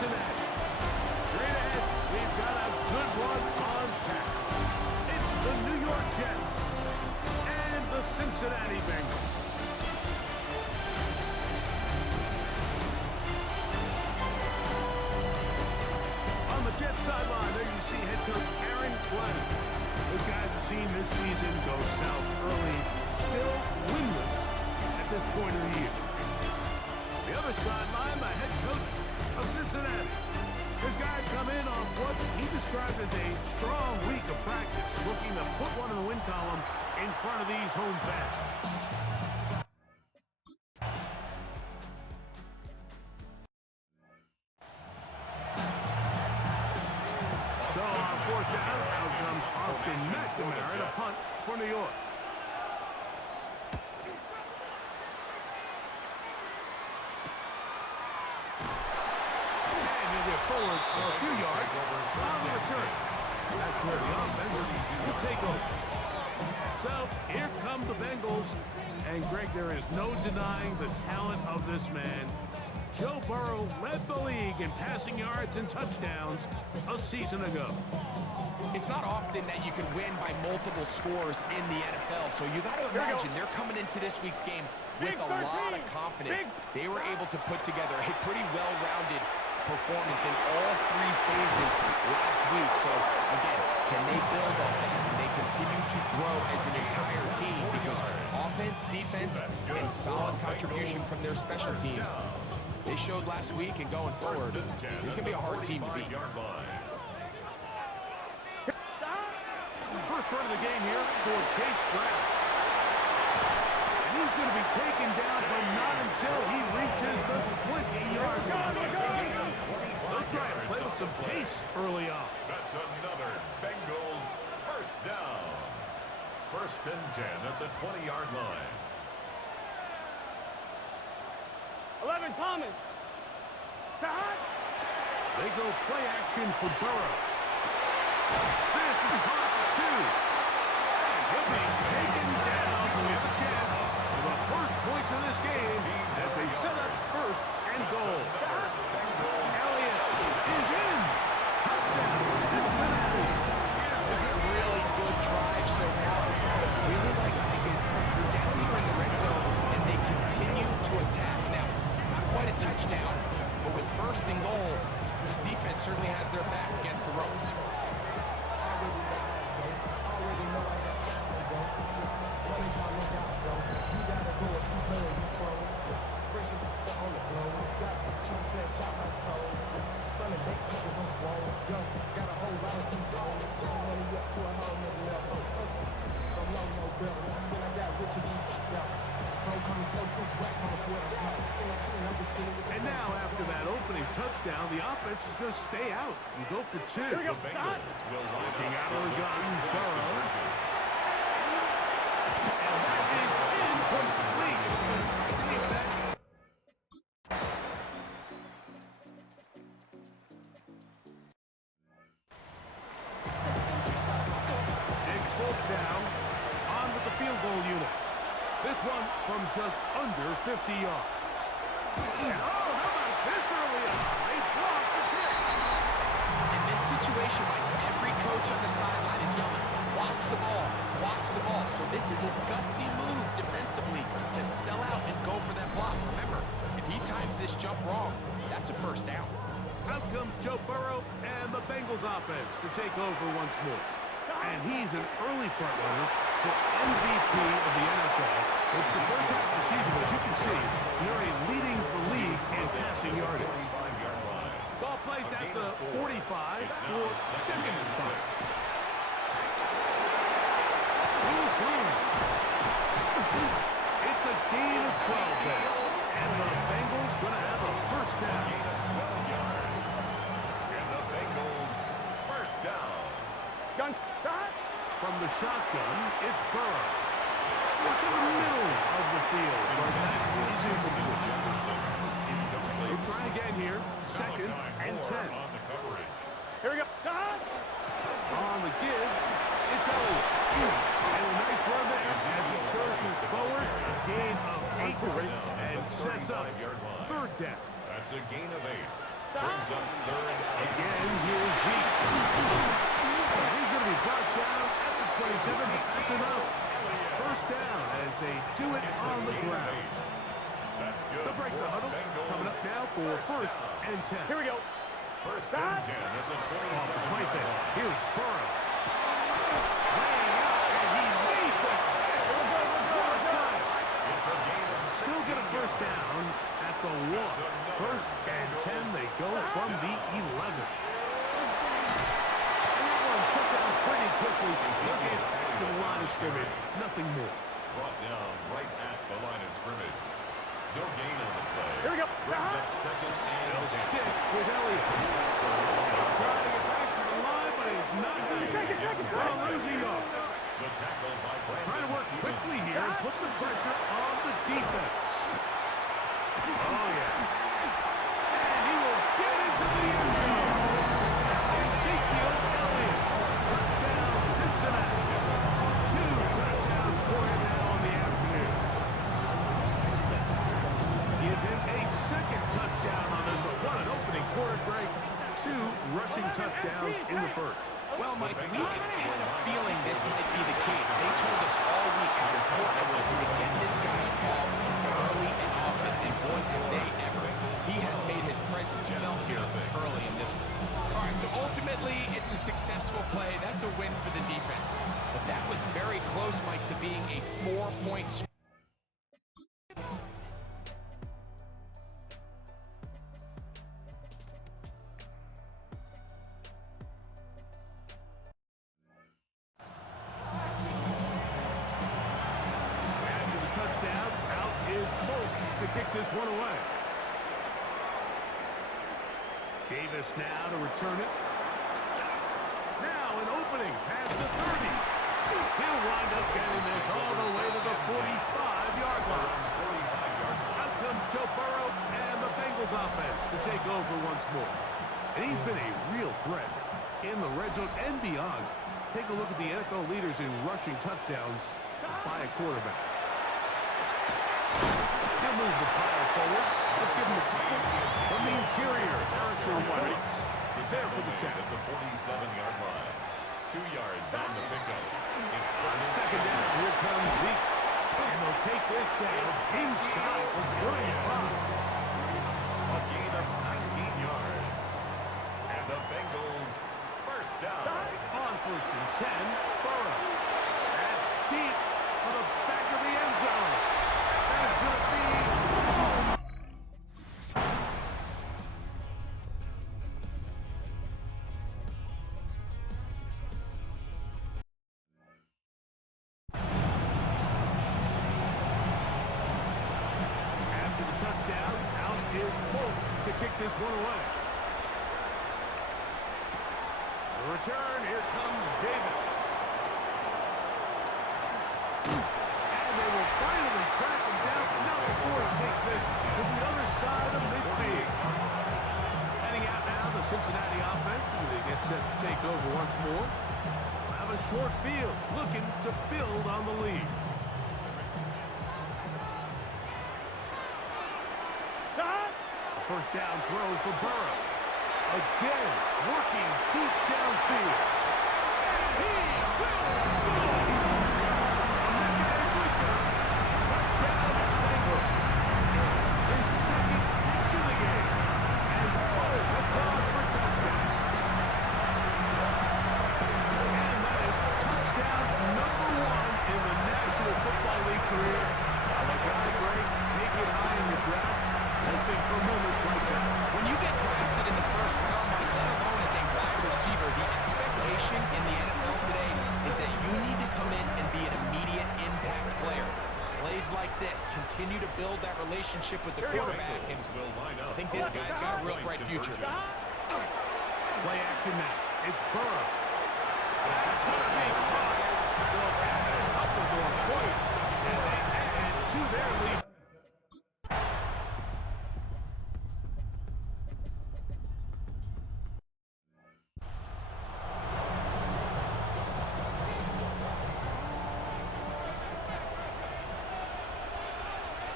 Cincinnati. Straight ahead, we've got a good one on tap. It's the New York Jets and the Cincinnati Bengals. On the Jets sideline, there you see head coach Aaron Glenn. Those guys have seen this season go south early, still winless at this point of the year. The other sideline, the head coach of Cincinnati. His guys come in off what he described as a strong week of practice, looking to put one in the win column in front of these home fans. So on fourth down, out comes Austin McNamara to punt for New York. Forward for a few yards on the return. That's where the offense will take over. So here come the Bengals. And Greg, there is no denying the talent of this man. Joe Burrow led the league in passing yards and touchdowns a season ago. It's not often that you can win by multiple scores in the NFL, so you got to imagine they're coming into this week's game with a lot of confidence. They were able to put together a pretty well-rounded performance in all three phases last week. So, again, can they build on that? Can they continue to grow as an entire team? Because offense, defense, and solid contribution from their special teams, they showed last week, and going forward, it's going to be a hard team to beat. First run of the game here for Chase Brown. And he's going to be taken down, but not until he reaches the 20-yard line. They'll try and play with some pace early on. That's another Bengals first down. First and 10 at the 20-yard line. 11, Thomas. They go play action for Burrow. This is hot, too. And he'll be taken down with a chance for the first points of this game as they set up first and goal. Elliott is in. Touchdown, Cincinnati. It's been a really good drive so far. What I really like is they're down here in the red zone, and they continue to attack. Now, not quite a touchdown, but with first and goal, this defense certainly has their back against the ropes. And now, after that opening touchdown, the offense is going to stay out and go for two. The Bengals will line Looking up out for of the this gun, two-point Burrow. conversion. And that is incomplete. See that? Big Folk down on with the field goal unit. This one from just under 50 yards. And oh, how about this early on? They blocked the kick. In this situation, Mike, every coach on the sideline is yelling, watch the ball, watch the ball. So this is a gutsy move defensively to sell out and go for that block. Remember, if he times this jump wrong, that's a first down. Out comes Joe Burrow and the Bengals offense to take over once more. And he's an early front runner for MVP of the NFL. It's the first half of the season, as you can see, Murray leading the league in passing yardage. Ball placed at the 45 for second and 5. It's a gain of 12 there. And the Bengals going to have a first down. Gain of 12 yards. And the Bengals first down. From the shotgun, it's Burrow. Look in the middle of the field, but that is incomplete. We'll try again here. Second and 10. On the coverage. Here we go. On the give, it's Elliott. And a nice run there as he surges forward. A gain of 8 and sets up third down. That's a gain of 8. Brings on third down. Again, here's Zeke. He's going to be brought down at the 27, but that's enough. First down as they do it on the ground. That's good. They'll break the huddle. Coming up now for first and 10. Here we go. First and 10 at the 27. Off the play fake. Here's Burrow. Laying out, and he made the catch. What a play. It's a gain of Still get a first down at the 1. First and 10, they go from the 11. And that one shut down pretty quickly. They'll get back to the line of scrimmage. Nothing more. brought down right at the line of scrimmage. No gain on the play. Here we go. Brings up second and They'll 10. stick with Elliott. Trying to get back to the line, but he's not going to get it. Well, losing yard. The tackle by Brandon Trying to work Stevens. quickly here and put the pressure on the defense. Oh, yeah. And he will get into the end zone. Ezekiel Elliott. Touchdown, Cincinnati. 2 touchdowns for him now on the afternoon. Give him a second touchdown on this one. What an opening quarter, Greg. 2 rushing touchdowns in the first. Well, Mike, we kind of had a feeling this might be the case. They told us all week how important it was to get this guy involved early and often, and boy, did they ever. He has made his presence felt here early in this one. All right, so ultimately, it's a successful play. That's a win for the defense. But that was very close, Mike, to being a 4-point score. Kick this one away. Davis now to return it. Now an opening past the 30. He'll wind up getting this all the way to the 45-yard line. Out comes Joe Burrow and the Bengals offense to take over once more. And he's been a real threat in the red zone and beyond. Take a look at the NFL leaders in rushing touchdowns by a quarterback. He'll move the pile forward. Let's give him a couple from the interior. Harrison Phillips. There for the check. At the 47-yard line. 2 yards on the pickup. It's Second down. Here comes Zeke. And they'll take this down inside the 35. a gain of 19 yards. And the Bengals first down. On first and 10, Burrow. That's deep for the back of the end zone. That is going to be home. After the touchdown, out is Polk to kick this one away. The return, here comes Davis. And they will finally track him down, not before he takes this to the other side of midfield. Heading out now, the Cincinnati offense, as they get set to take over once more. Have a short field, looking to build on the lead. A first down throw for Burrow. Again, working deep downfield. And he will score! Touchdown, Bengals. His second catch of the game. And both have gone for touchdown. And that is touchdown number 1 in the National Football League career. Of a guy, Greg, take it high in the draft. Hoping for moments like that. When you get drafted in the first round, Mike, let alone as a wide receiver, the expectation in the NFL today is that you need to come in and be an immediate impact player. Plays like this continue to build that relationship with the quarterback, and I think this guy's got a real bright future. Play action now. It's Burrow. It's a big shot. So a couple more points, and they add to their lead.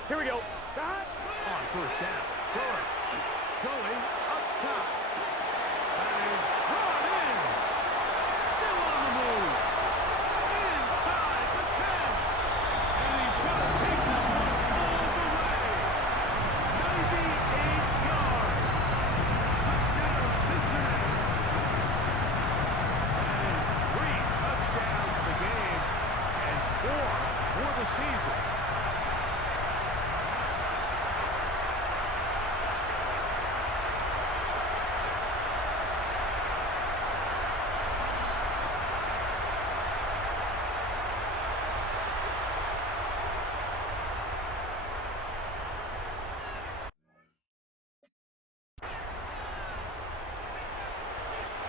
Here we go. On first down, Burrow going up top.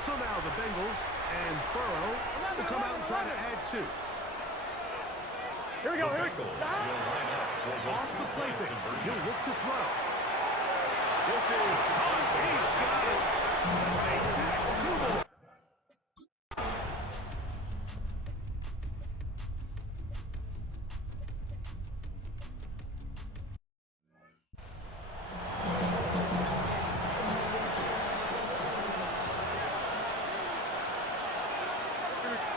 So now the Bengals and Burrow will come out and try to add 2. Here we go, here we go. Off the play fake. He'll look to throw. This is he's got it. They tack 2 more.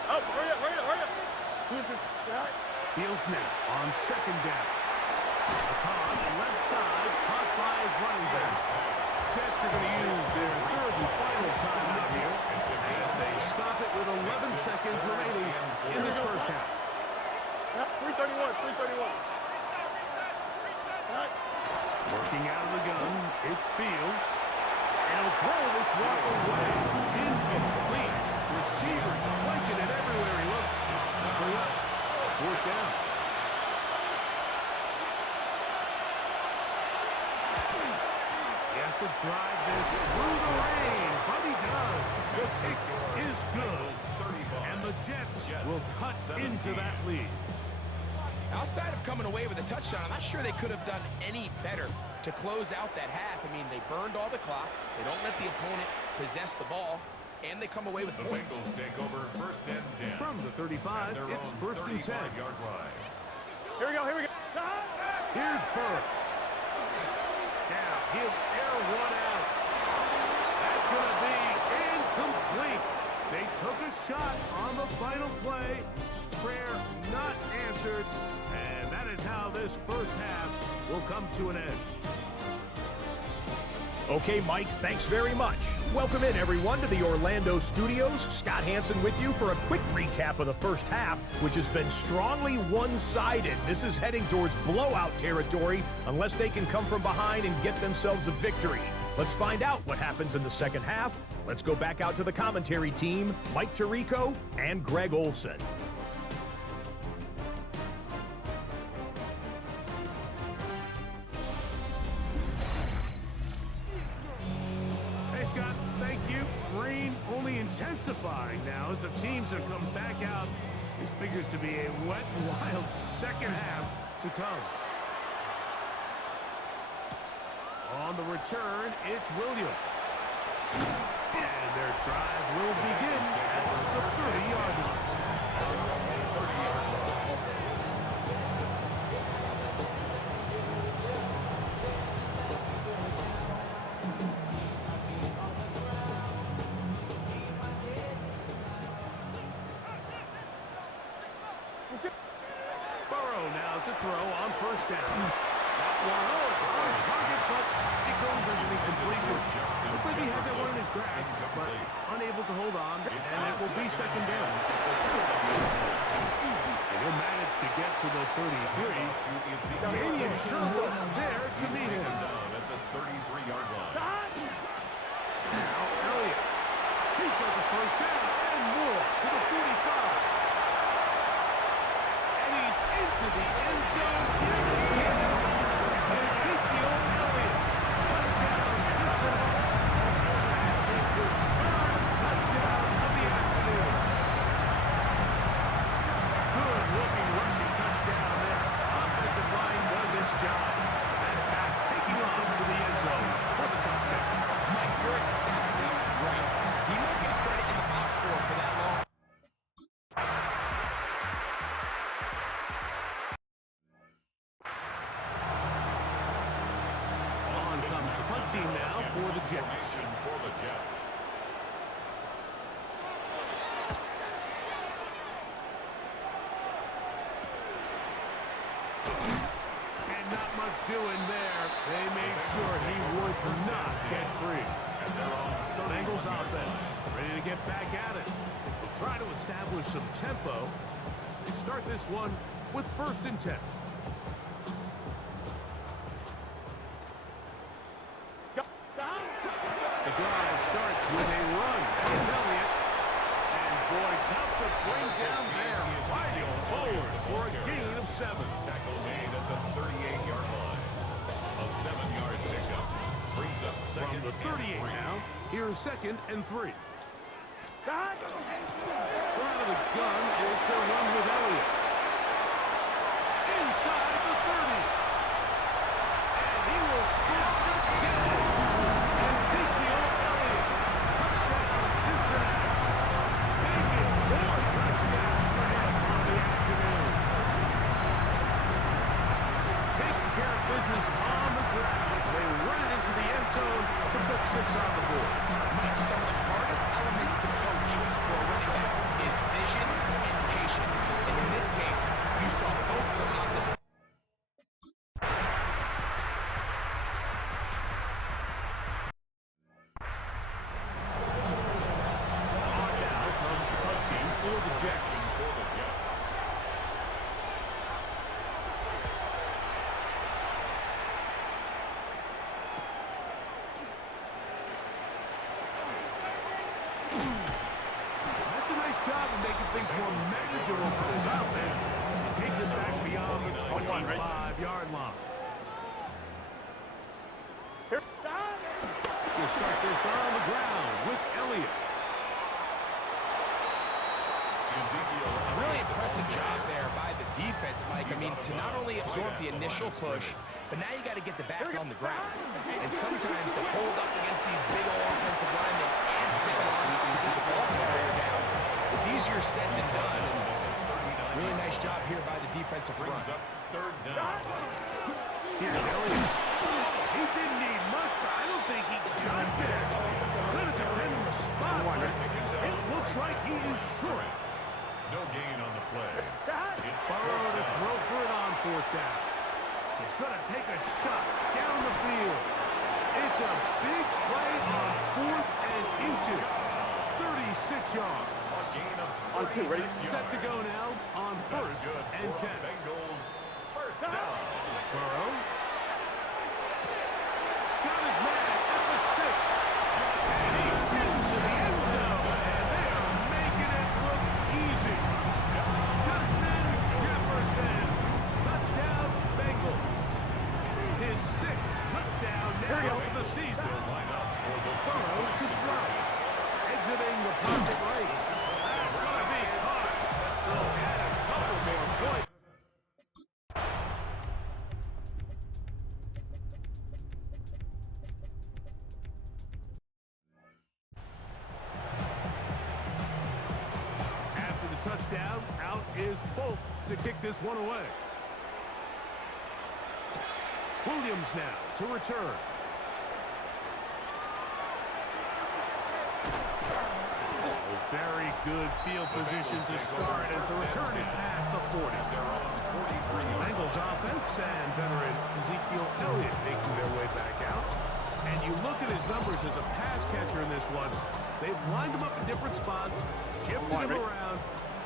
Up, hurry up, hurry up, hurry up. Fields now on 2nd down. A toss left side, caught by his running back. Jets are going to use their 3rd and final timeout here as they stop it with 11 seconds remaining in this first half. 331, 331. Working out of the gun, it's Fields. And he'll throw this one away. Incomplete. Receivers blanking it everywhere he looked. Bring up. 4th down. He has to drive this through the rain, but he does. The kick is good, and the Jets will cut into that lead. Outside of coming away with a touchdown, I'm not sure they could have done any better to close out that half. I mean, they burned all the clock. They don't let the opponent possess the ball, and they come away with points. The Bengals take over 1st and 10. From the 35, it's 1st and 10. Yard line. Here we go, here we go. Here's Burrow. Now, he'll air one out. That's going to be incomplete. They took a shot on the final play. Prayer not answered. And that is how this first half will come to an end. Okay, Mike, thanks very much. Welcome in, everyone, to the Orlando studios. Scott Hansen with you for a quick recap of the first half, which has been strongly one-sided. This is heading towards blowout territory unless they can come from behind and get themselves a victory. Let's find out what happens in the second half. Let's go back out to the commentary team, Mike Tirico and Greg Olson. Scott, thank you. Rain only intensifying now as the teams have come back out. This figures to be a wet and wild second half to come. On the return, it's Williams. And their drive will begin at the 30-yard line. To throw on 1st down. That one, it's on target, but it goes as an incompletion. Looks like he had that one in his grasp, but unable to hold on, and it will be 2nd down. And he'll manage to get to the 33. Damian Sherwood there to meet him. At the 33-yard line. Now Elliott. He's got the 1st down and more to the 45. To the end zone, here again, Ezekiel Elliott. Touchdown, Cincinnati. That is his 3rd touchdown of the afternoon. Good-looking rushing touchdown there. Offensive line does its job. And back taking off to the end zone for the touchdown. Mike, you're exactly right. He won't get credit in the box score for that long. Team now for the Jets. And not much doing there. They made sure he would not get free. The Bengals offense ready to get back at it. They'll try to establish some tempo as they start this one with 1st and 10. The drive starts with a run. It's Elliott. And boy, tough to bring down there. Fighting forward for a gain of 7. Tackle made at the 38-yard line. A 7-yard pickup brings up 2nd. From the 38 now, here's 2nd and 3. Out of the gun, it's a run with Elliott. Inside the 30. And he will score again. Ezekiel Elliott. Touchdown, Cincinnati. Making 4 touchdowns for him on the afternoon. Taking care of business on the ground. They run it into the end zone to put 6 on the board. Mike, some of the hardest elements to coach for a running back is vision and patience. And in this case, you saw both of them on display. On now comes the punching for the Jets. That's a nice job of making things more manageable for his offense as he takes it back beyond the 25-yard line. He'll start this on the ground with Elliott. Really impressive job there by the defense, Mike. I mean, to not only absorb the initial push, but now you got to get the back on the ground. And sometimes to hold up against these big old offensive linemen and stay on to get the ball carrier down, it's easier said than done. And really nice job here by the defensive front. Third down. Here's Elliott. He didn't need much, but I don't think he got there. Gonna depend on the spot, but it looks like he is short. No gain on the play. Burrow to throw for it on 4th down. He's going to take a shot down the field. It's a big play on 4th and inches. 36 yards. On 2, ready? Set to go now on 1st and 10. Bengals first down. Burrow. Got his man at the 6. And he into the end zone. And they are making it look easy. Justin Jefferson. Touchdown, Bengals. His 6th touchdown now for the season. Burrow to throw. Exiting the pocket right. That's going to be caught. So add a couple more points. After the touchdown, out is Folk to kick this one away. Williams now to return. Very good field position to start as the return is past the 40. Bengals offense and veteran Ezekiel Elliott making their way back out. And you look at his numbers as a pass catcher in this one. They've lined him up in different spots, shifted him around.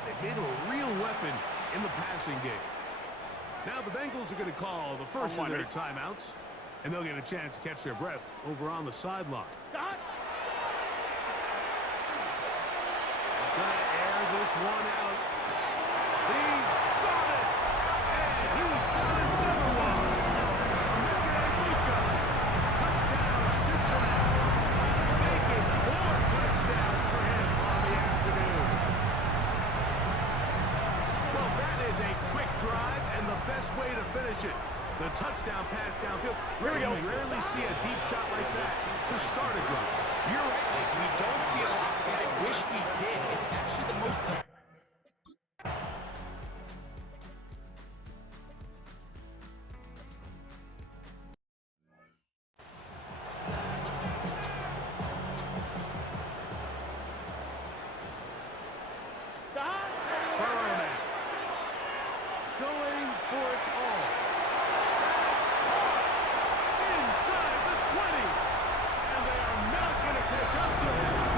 They've made him a real weapon in the passing game. Now the Bengals are going to call the first of their timeouts, and they'll get a chance to catch their breath over on the sideline. He's going to air this one out. He's got it! And he's got another one! Touchdown, Cincinnati. Making 4 touchdowns for him on the afternoon. Well, that is a quick drive and the best way to finish it. The touchdown pass downfield. You rarely see a deep shot like that to start a drive. You're right, Mike. We don't see it a lot, but I wish we did. It's actually the most... Burrow now. Going for it all. Inside the 20. And they are not going to catch up to him.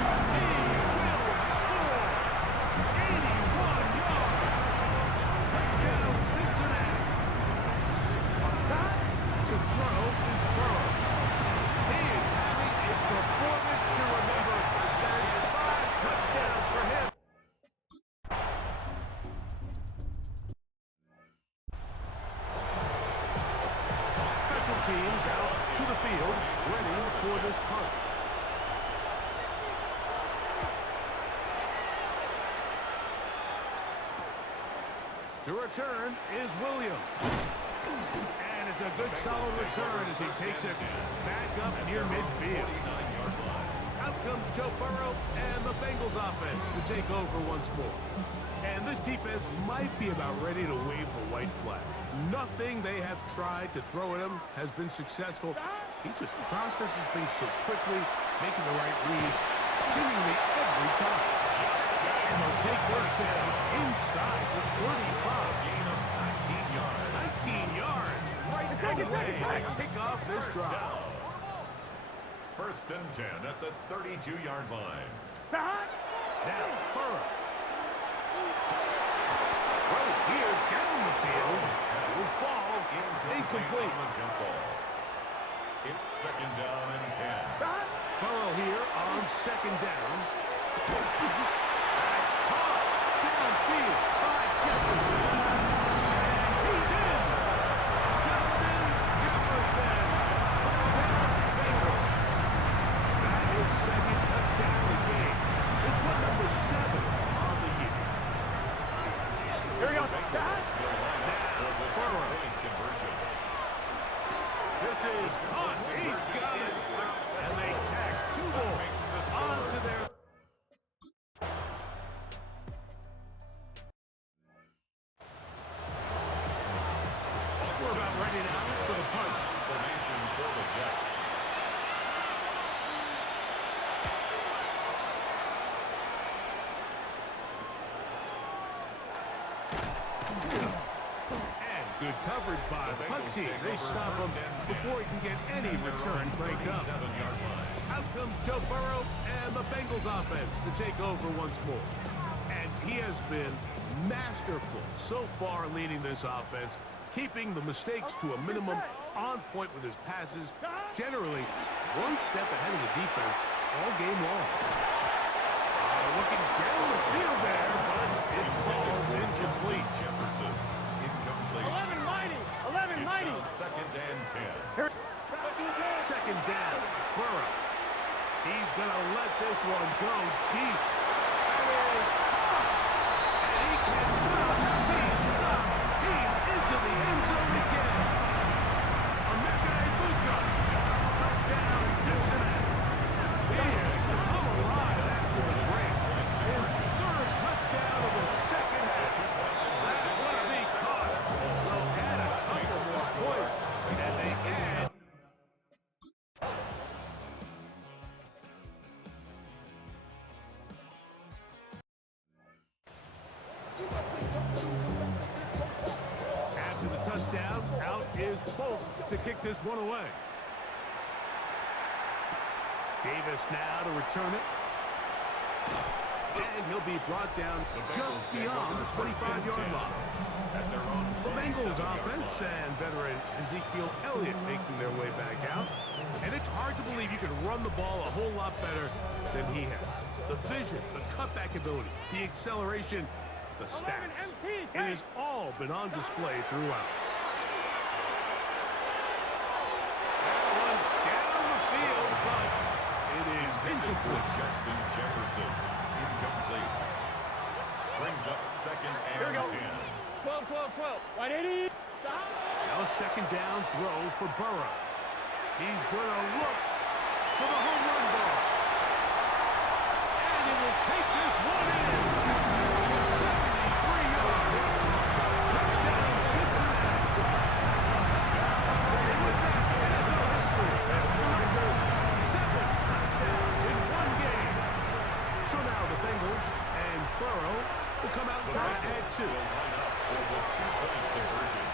The return is Williams. And it's a good solid return as he takes it back up near midfield. Out comes Joe Burrow and the Bengals offense to take over once more. And this defense might be about ready to wave the white flag. Nothing they have tried to throw at him has been successful. He just processes things so quickly, making the right read, seemingly every time. And they'll take this down inside the 35. Gain of 19 yards. 19 yards. Right away. Pick off this drive. First and 10 at the 32-yard line. Now, Burrow. Right here, down the field. Will fall. Incomplete. On the jump ball. It's second down and 10. Burrow here on second down. That's caught downfield by Jefferson. And he's in. Justin Jefferson. Touchdown, Bengals. That is second touchdown of the game. This one number 7 on the year. Here we go. Burrow. This is caught. He's got it. And they tack 2 more onto their... We're about ready now for the punt. Formation for the Jets. And good coverage by the punt team. They stop him before he can get any return cranked up. 37-yard line. Out comes Joe Burrow and the Bengals offense to take over once more. And he has been masterful so far leading this offense, keeping the mistakes to a minimum, on point with his passes, generally one step ahead of the defense all game long. Looking down the field there, but it falls incomplete. Jefferson. Incomplete. 11 mighty. 11 It's mighty. now second and 10. Second down, Burrow. He's going to let this one go deep. It is. And he cannot be stopped. He's into the end zone again. Touchdown, Cincinnati. He has come alive after the break. His 3rd touchdown of the second half. That's going to be caught. So add a couple more points, and they add. After the touchdown, out is Folk to kick this one away. Davis now to return it. And he'll be brought down just beyond the 25-yard line. At their own The Bengals offense and veteran Ezekiel Elliott making their way back out. And it's hard to believe you can run the ball a whole lot better than he has. The vision, the cutback ability, the acceleration, the stats. It has all been on display throughout. That one down the field, but it is incomplete. Justin Jefferson. Incomplete. Brings up second Here we and go. 10. 12, 12, 12. 180. Stop. Now a second down throw for Burrow. He's going to look for the home run ball. And he will take this one in. 73 yards. Touchdown, Cincinnati. And with that, NFL history. That's 7 touchdowns in one game. So now the Bengals and Burrow will come out and try to add 2. Will line up for the 2-point conversion.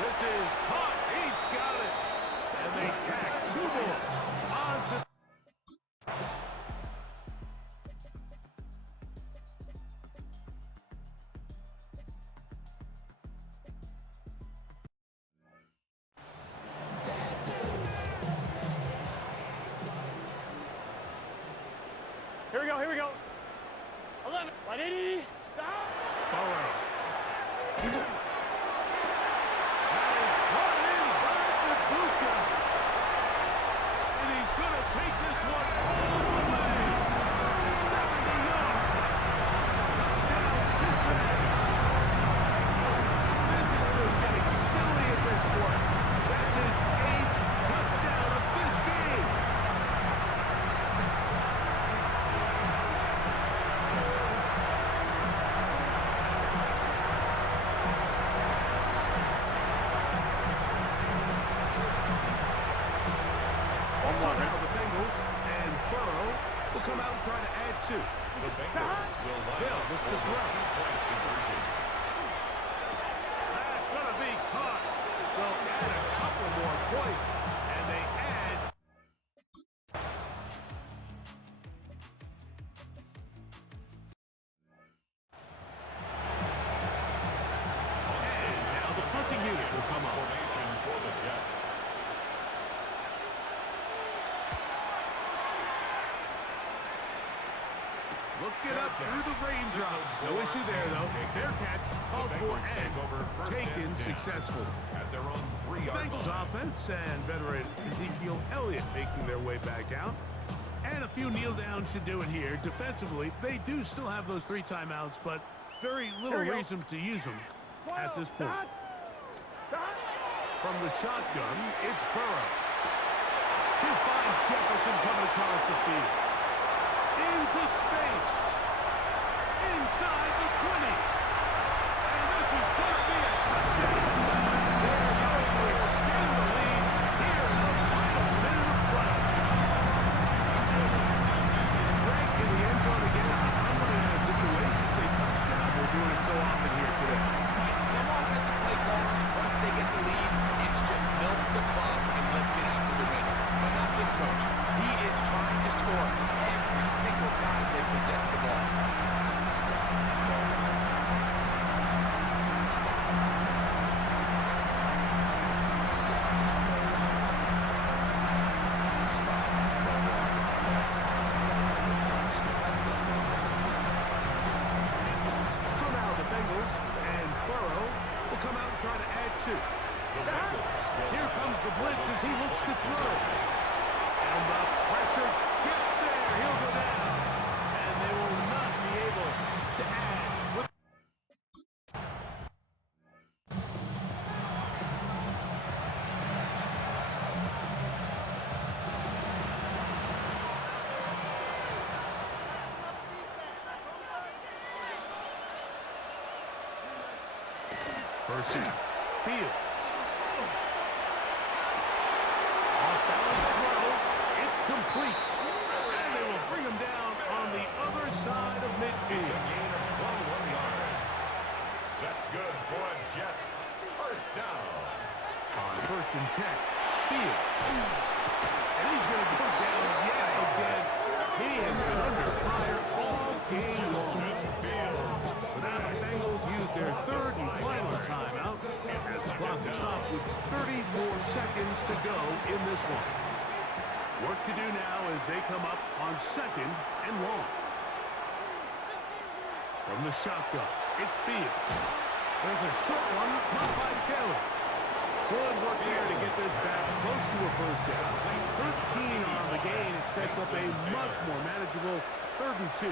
This is caught. He's got it. And they tack 2 more onto. Here we go. Here we go. 11. 180. Stop. Burrow. That is brought in by Ibuka. And he's going to take this one all the way. 70 yards. Touchdown, Cincinnati. out and try to add 2. The Bengals will line Hill up looks for to the throw. two-point conversion. That's going to be caught. So add a couple more points, and they add. And now the punting unit will come up. Formation for the Jets. Looking up through the raindrops. No issue there, though. Fair catch, called for and taken successful. At their own 3-yard Bengals line. offense and veteran Ezekiel Elliott making their way back out. And a few kneel downs should do it here. Defensively, they do still have those 3 timeouts, but very little reason to use them at this point. From the shotgun, it's Burrow. He finds Jefferson coming across the field. Into space. Inside the 20. And this is going to be a touchdown. They're going to extend the lead here in the final minute of play. Greg in the end zone again. I'm running out of different ways to say touchdown. We're doing it so often here today. Some offensive play callers, once they get the lead, it's just milk the clock and let's get after the win. But not this coach. He is trying to score every single time they possess the ball. So now the Bengals and Burrow will come out and try to add 2. Here comes the blitz as he looks to throw. And the pressure gets there. He'll go down. And they will not be able to add. First down. Fields. Off-balance throw. It's complete. And they will bring him down on the other side of It's a midfield. gain of 21 yards. That's good for a Jets first down. On 1st and 10. Fields. And he's going to go down yet again. He has been under fire all game long. So now the Bengals use their 3rd and final timeout as the clock is stopped with 34 seconds to go in this one. Work to do now as they come up on 2nd and long. From the shotgun, it's Fields. There's a short one caught by Taylor. Good work here to get this back close to a first down. 13 on the gain. It sets up a much more manageable 3rd and 2.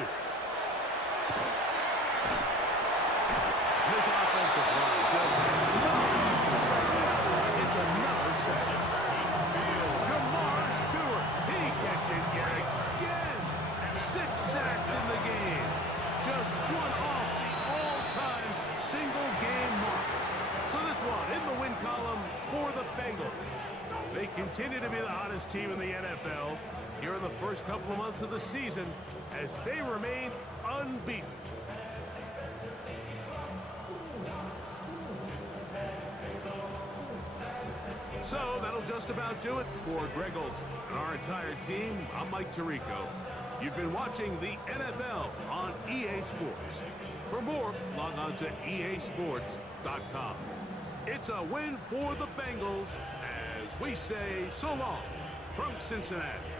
This offensive line just has no answers right now. It's another sack. Jamar Stewart, he gets in yet again. 6 sacks in the game. Just one off the all-time single-game mark. So this one in the win column for the Bengals. They continue to be the hottest team in the NFL here in the first couple of months of the season as they remain unbeaten. So that'll just about do it for Greg Olson and our entire team. I'm Mike Tirico. You've been watching the NFL on EA Sports. For more, log on to easports.com. It's a win for the Bengals as we say so long from Cincinnati.